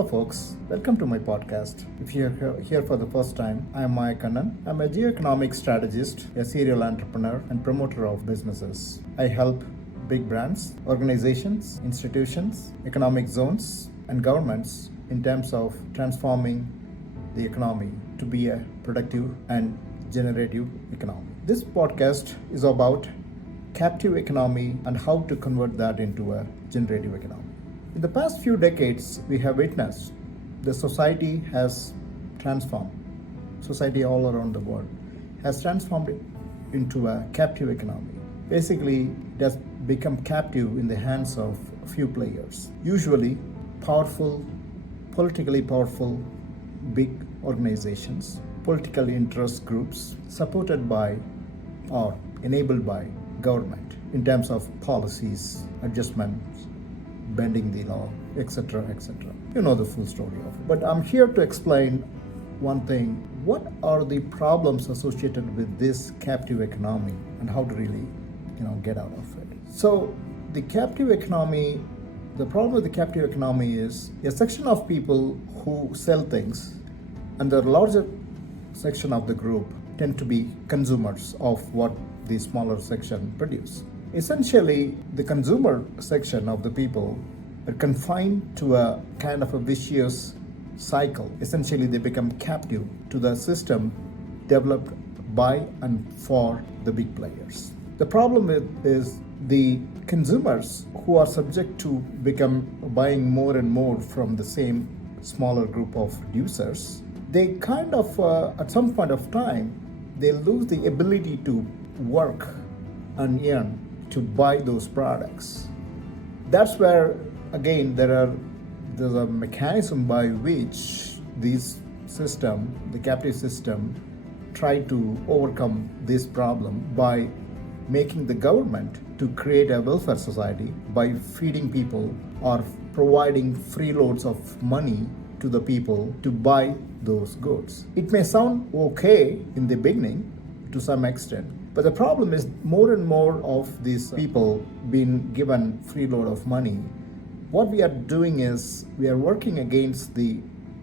Hello folks, welcome to my podcast. If you're here for the first time, I am Kannan. I'm a geoeconomic strategist, a serial entrepreneur, and promoter of businesses. I help big brands, organizations, institutions, economic zones, and governments in terms of transforming the economy to be a productive and generative economy. This podcast is about captive economy and how to convert that into a generative economy. In the past few decades, we have witnessed the society has transformed. Society all around the world has transformed into a captive economy. Basically, it has become captive in the hands of a few players, usually powerful, politically powerful, big organizations, political interest groups supported by or enabled by government in terms of policies, adjustments, bending the law, etc., etc. You know the full story of it. But I'm here to explain one thing. What are the problems associated with this captive economy and how to really, get out of it? So the captive economy, the problem with the captive economy is a section of people who sell things, and the larger section of the group tend to be consumers of what the smaller section produce. Essentially, the consumer section of the people are confined to a kind of a vicious cycle. Essentially, they become captive to the system developed by and for the big players. The problem is the consumers who are subject to become buying more and more from the same smaller group of producers. They kind of, at some point of time, they lose the ability to work and earn to buy those products. That's where, again, there's a mechanism by which this system, the captive system, try to overcome this problem by making the government to create a welfare society by feeding people or providing free loads of money to the people to buy those goods. It may sound okay in the beginning to some extent, but the problem is more and more of these people being given free load of money. What we are doing is we are working against the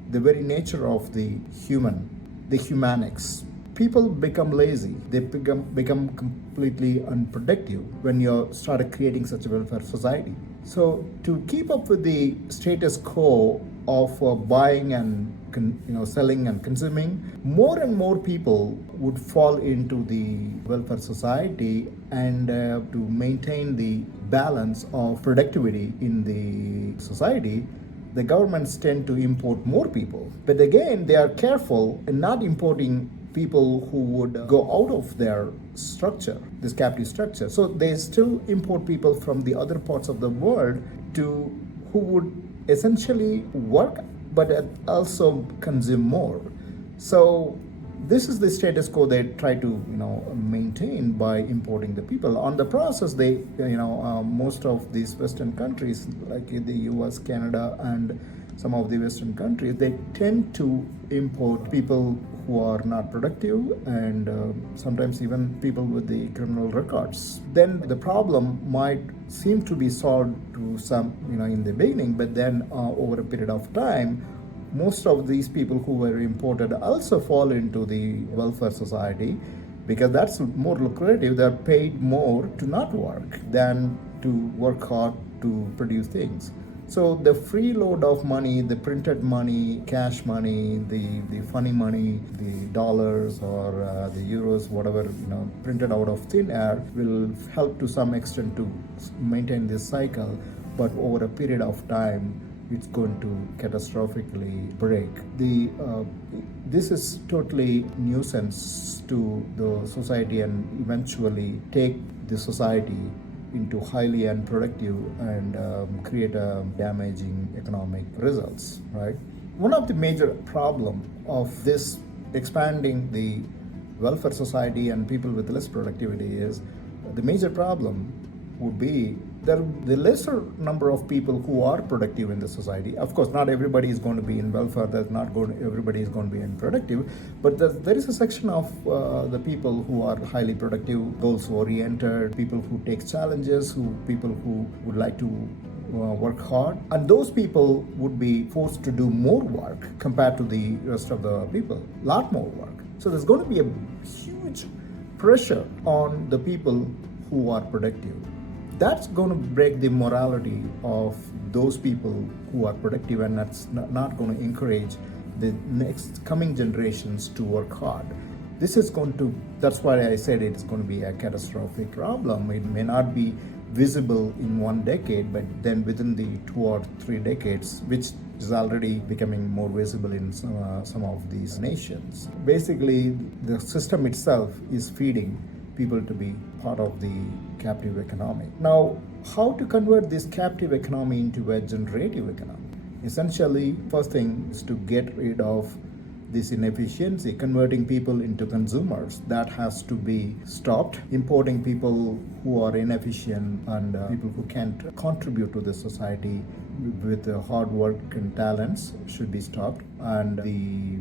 very nature of the human, the humanics. People become lazy. They become completely unproductive when you start creating such a welfare society. So to keep up with the status quo of buying and selling and consuming, more and more people would fall into the welfare society, and to maintain the balance of productivity in the society, the governments tend to import more people. But again, they are careful in not importing people who would go out of their structure, this captive structure. So they still import people from the other parts of the world who would essentially work but also consume more. So this is the status quo they try to maintain by importing the people. On the process, they most of these Western countries like the US, Canada, and some of the Western countries, they tend to import people who are not productive and sometimes even people with the criminal records. Then the problem might seem to be solved to some, in the beginning, but then over a period of time, most of these people who were imported also fall into the welfare society because that's more lucrative. They're paid more to not work than to work hard to produce things. So the free load of money, the printed money, cash money, the funny money, the dollars or the euros, whatever, printed out of thin air will help to some extent to maintain this cycle. But over a period of time, it's going to catastrophically break. This is totally nuisance to the society and eventually take the society into highly unproductive and create damaging economic results, right? One of the major problem of this expanding the welfare society and people with less productivity is the major problem would be the lesser number of people who are productive in the society. Of course, not everybody is going to be in welfare. Everybody is going to be unproductive. But there is a section of the people who are highly productive, goals-oriented, people who take challenges, people who would like to work hard, and those people would be forced to do more work compared to the rest of the people, a lot more work. So there's going to be a huge pressure on the people who are productive. That's going to break the morality of those people who are productive, and that's not going to encourage the next coming generations to work hard. That's why I said it's going to be a catastrophic problem. It may not be visible in 1 decade, but then within the 2 or 3 decades, which is already becoming more visible in some of these nations. Basically, the system itself is feeding people to be part of the captive economy. Now, how to convert this captive economy into a generative economy? Essentially, first thing is to get rid of this inefficiency, converting people into consumers. That has to be stopped. Importing people who are inefficient and people who can't contribute to the society with hard work and talents should be stopped. And the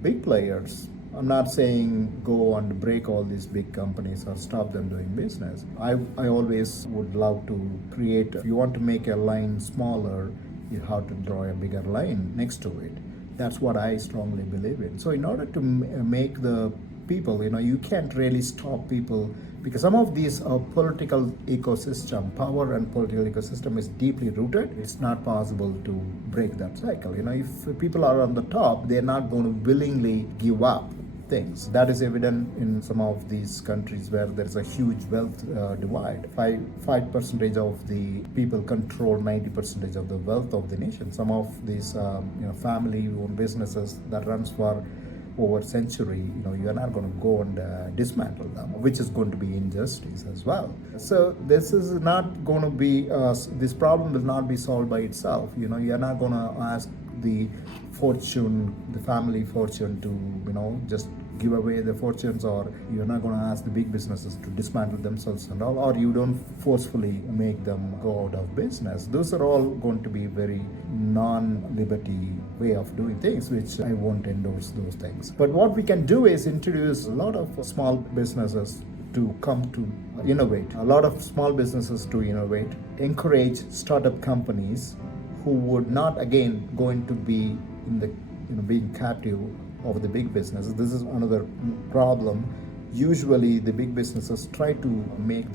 big players, I'm not saying go and break all these big companies or stop them doing business. I always would love to create, if you want to make a line smaller, you have to draw a bigger line next to it. That's what I strongly believe in. So in order to make the people, you can't really stop people, because some of these political ecosystem, power and political ecosystem is deeply rooted. It's not possible to break that cycle. If people are on the top, they're not going to willingly give up things. That is evident in some of these countries where there's a huge wealth divide. 5% of the people control 90% of the wealth of the nation. Some of these family-owned businesses that runs for over a century, you're not going to go and dismantle them, which is going to be injustice as well. So this is not going to be, this problem will not be solved by itself. You're not going to ask the family fortune to, just give away the fortunes, or you're not going to ask the big businesses to dismantle themselves and all, or you don't forcefully make them go out of business. Those are all going to be very non-liberty way of doing things, which I won't endorse those things. But what we can do is introduce a lot of small businesses to come to innovate, encourage startup companies who would not again going to be in the being captive of the big businesses. This is another problem. Usually the big businesses try to make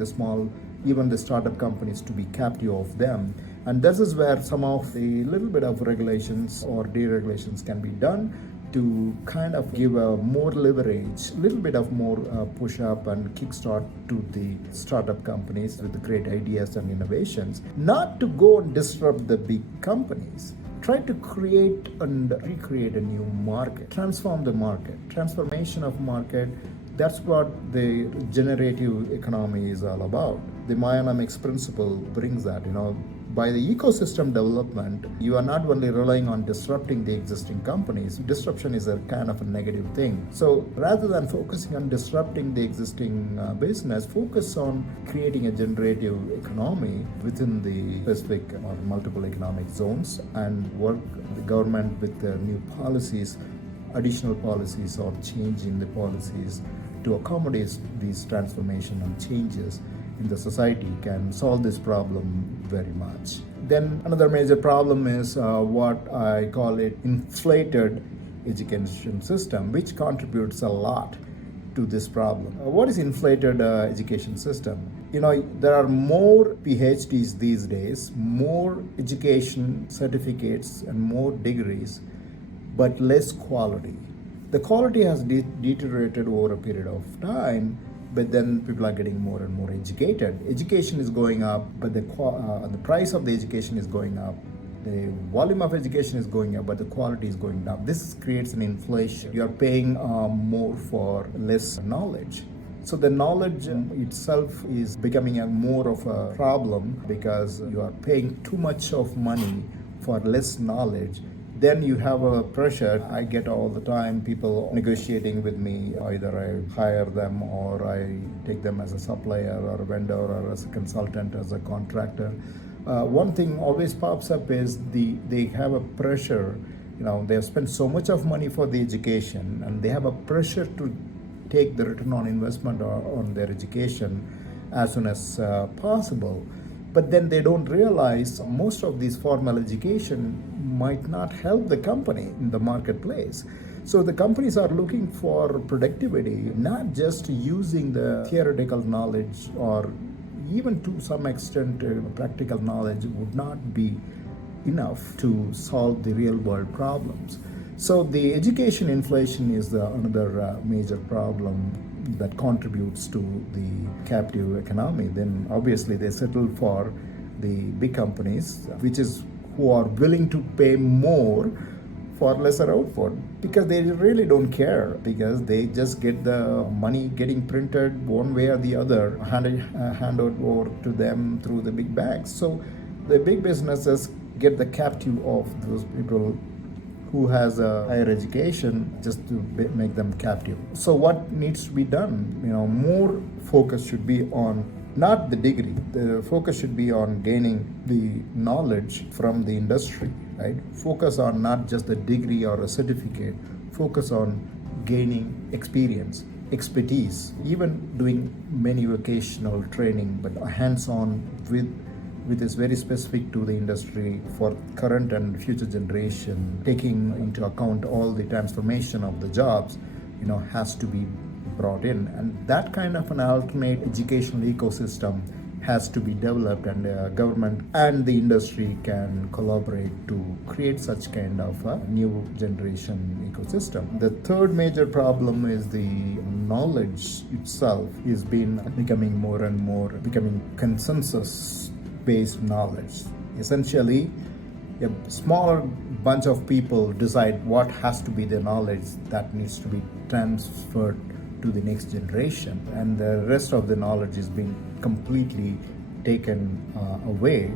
even the startup companies to be captive of them. And this is where some of the little bit of regulations or deregulations can be done to kind of give a more leverage, a little bit of more push up and kickstart to the startup companies with great ideas and innovations, not to go and disrupt the big companies. Try to create and recreate a new market, transform the market, transformation of market. That's what the generative economy is all about. The Myonomics principle brings that, by the ecosystem development, you are not only relying on disrupting the existing companies. Disruption is a kind of a negative thing. So rather than focusing on disrupting the existing business, focus on creating a generative economy within the specific or multiple economic zones, and work the government with new policies, additional policies, or changing the policies to accommodate these transformation and changes in the society can solve this problem very much. Then another major problem is what I call it inflated education system, which contributes a lot to this problem. What is inflated education system? There are more PhDs these days, more education certificates and more degrees, but less quality. The quality has deteriorated over a period of time, but then people are getting more and more educated. Education is going up, but the price of the education is going up. The volume of education is going up, but the quality is going down. This creates an inflation. You are paying more for less knowledge. So the knowledge itself is becoming more of a problem, because you are paying too much of money for less knowledge. Then you have a pressure. I get all the time people negotiating with me. Either I hire them, or I take them as a supplier or a vendor, or as a consultant, as a contractor. One thing always pops up is they have a pressure. They have spent so much of money for the education, and they have a pressure to take the return on investment on their education as soon as possible. But then they don't realize most of these formal education might not help the company in the marketplace. So the companies are looking for productivity, not just using the theoretical knowledge, or even to some extent practical knowledge would not be enough to solve the real world problems. So the education inflation is another major problem that contributes to the captive economy. Then obviously they settle for the big companies, which is who are willing to pay more for lesser output, because they really don't care, because they just get the money getting printed one way or the other, handed over to them through the big banks. So the big businesses get the captive of those people who has a higher education, just to make them captive. So what needs to be done? More focus should be on not the degree. The focus should be on gaining the knowledge from the industry, right? Focus on not just the degree or a certificate. Focus on gaining experience, expertise, even doing many vocational training, but hands-on with is very specific to the industry for current and future generation, taking into account all the transformation of the jobs, has to be brought in. And that kind of an alternate educational ecosystem has to be developed, and government and the industry can collaborate to create such kind of a new generation ecosystem. The third major problem is the knowledge itself is becoming more and more consensus based knowledge. Essentially, a smaller bunch of people decide what has to be the knowledge that needs to be transferred to the next generation, and the rest of the knowledge is being completely taken away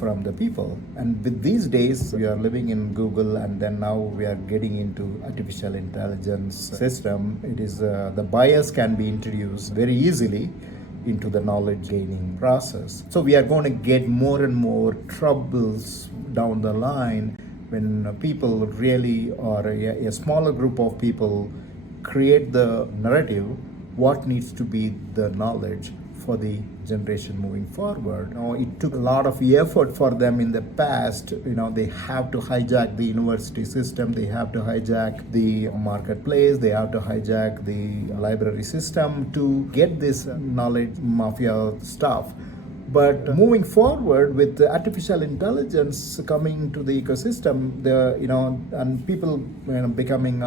from the people. And with these days, we are living in Google, and then now we are getting into artificial intelligence system. It is the bias can be introduced very easily into the knowledge gaining process. So we are going to get more and more troubles down the line when people really, or a smaller group of people, create the narrative what needs to be the knowledge for the generation moving forward. It took a lot of effort for them in the past. They have to hijack the university system, they have to hijack the marketplace, they have to hijack the library system to get this knowledge mafia stuff. But moving forward with the artificial intelligence coming to the ecosystem, and people becoming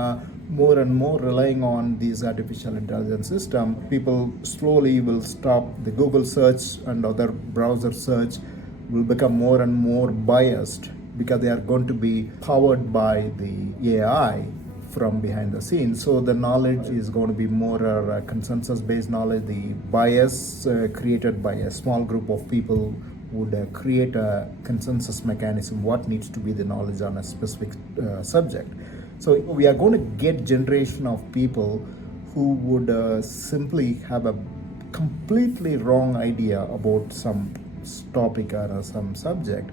more and more relying on these artificial intelligence system, people slowly will stop the Google search and other browser search will become more and more biased, because they are going to be powered by the AI from behind the scenes. So the knowledge is going to be more consensus-based knowledge. The bias created by a small group of people would create a consensus mechanism what needs to be the knowledge on a specific subject. So we are going to get generation of people who would simply have a completely wrong idea about some topic or some subject,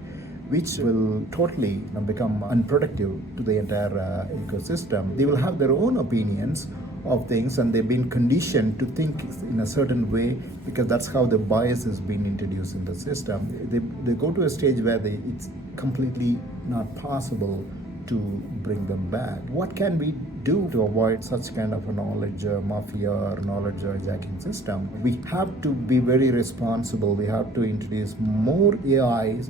which will totally become unproductive to the entire ecosystem. They will have their own opinions of things, and they've been conditioned to think in a certain way, because that's how the bias has been introduced in the system. They go to a stage where it's completely not possible to bring them back. What can we do to avoid such kind of a knowledge mafia or knowledge hijacking system? We have to be very responsible. We have to introduce more AIs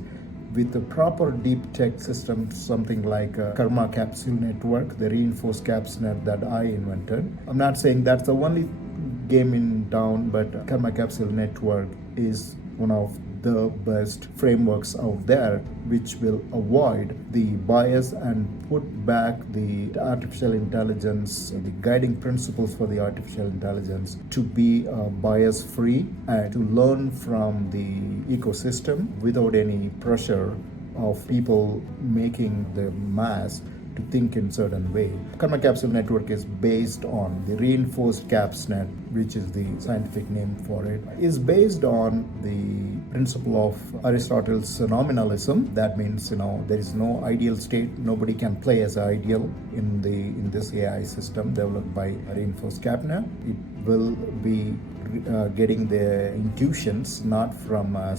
with the proper deep tech system, something like Karma Capsule Network, the reinforced caps net that I invented. I'm not saying that's the only game in town, but Karma Capsule Network is one of the best frameworks out there, which will avoid the bias and put back the artificial intelligence, the guiding principles for the artificial intelligence to be bias free and to learn from the ecosystem without any pressure of people making the mass to think in certain way. Karma Capsule Network is based on the reinforced caps net, which is the scientific name for it, is based on the principle of Aristotle's nominalism. That means, there is no ideal state. Nobody can play as an ideal in this AI system developed by reinforced cap net. It will be getting their intuitions not from a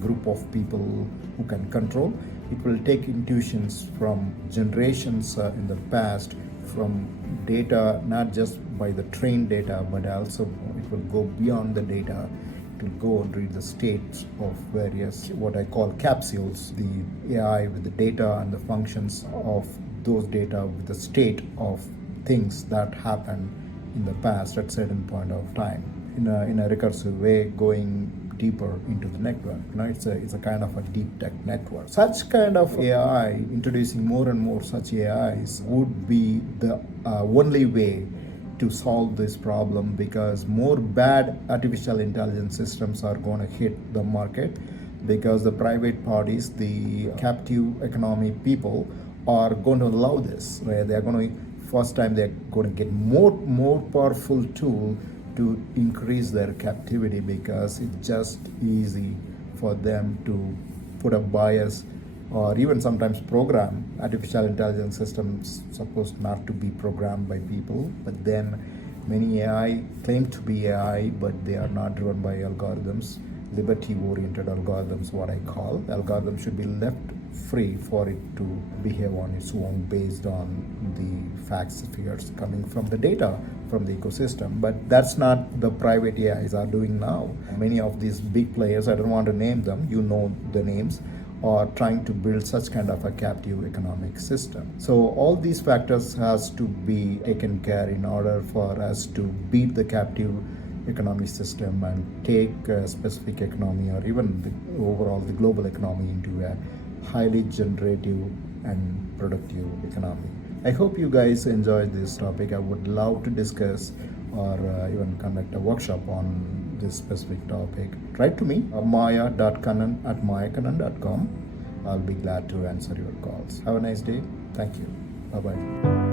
group of people who can control. It will take intuitions from generations in the past, from data, not just by the trained data, but also it will go beyond the data. It will go and read the states of various, what I call capsules, the AI with the data and the functions of those data with the state of things that happened in the past at certain point of time, in a recursive way, going deeper into the network. It's a kind of a deep tech network. Such kind of AI, introducing more and more such AIs, would be the only way to solve this problem, because more bad artificial intelligence systems are going to hit the market, because the private parties, the captive economy people, are going to allow this. Right? They are going to, first time they're going to get more powerful tool to increase their captivity, because it's just easy for them to put a bias or even sometimes program. Artificial intelligence systems supposed not to be programmed by people, but then many AI claim to be AI, but they are not driven by algorithms, liberty-oriented algorithms, what I call. The algorithm should be left free for it to behave on its own based on the facts, figures coming from the data from the ecosystem. But that's not the private AIs are doing now. Many of these big players, I don't want to name them, you know the names, are trying to build such kind of a captive economic system. So all these factors has to be taken care in order for us to beat the captive economic system and take a specific economy, or even the overall the global economy, into a highly generative and productive economy. I hope you guys enjoyed this topic. I would love to discuss or even conduct a workshop on this specific topic. Write to me, maya.kannan@mayakannan.com. I'll be glad to answer your calls. Have a nice day. Thank you. Bye-bye.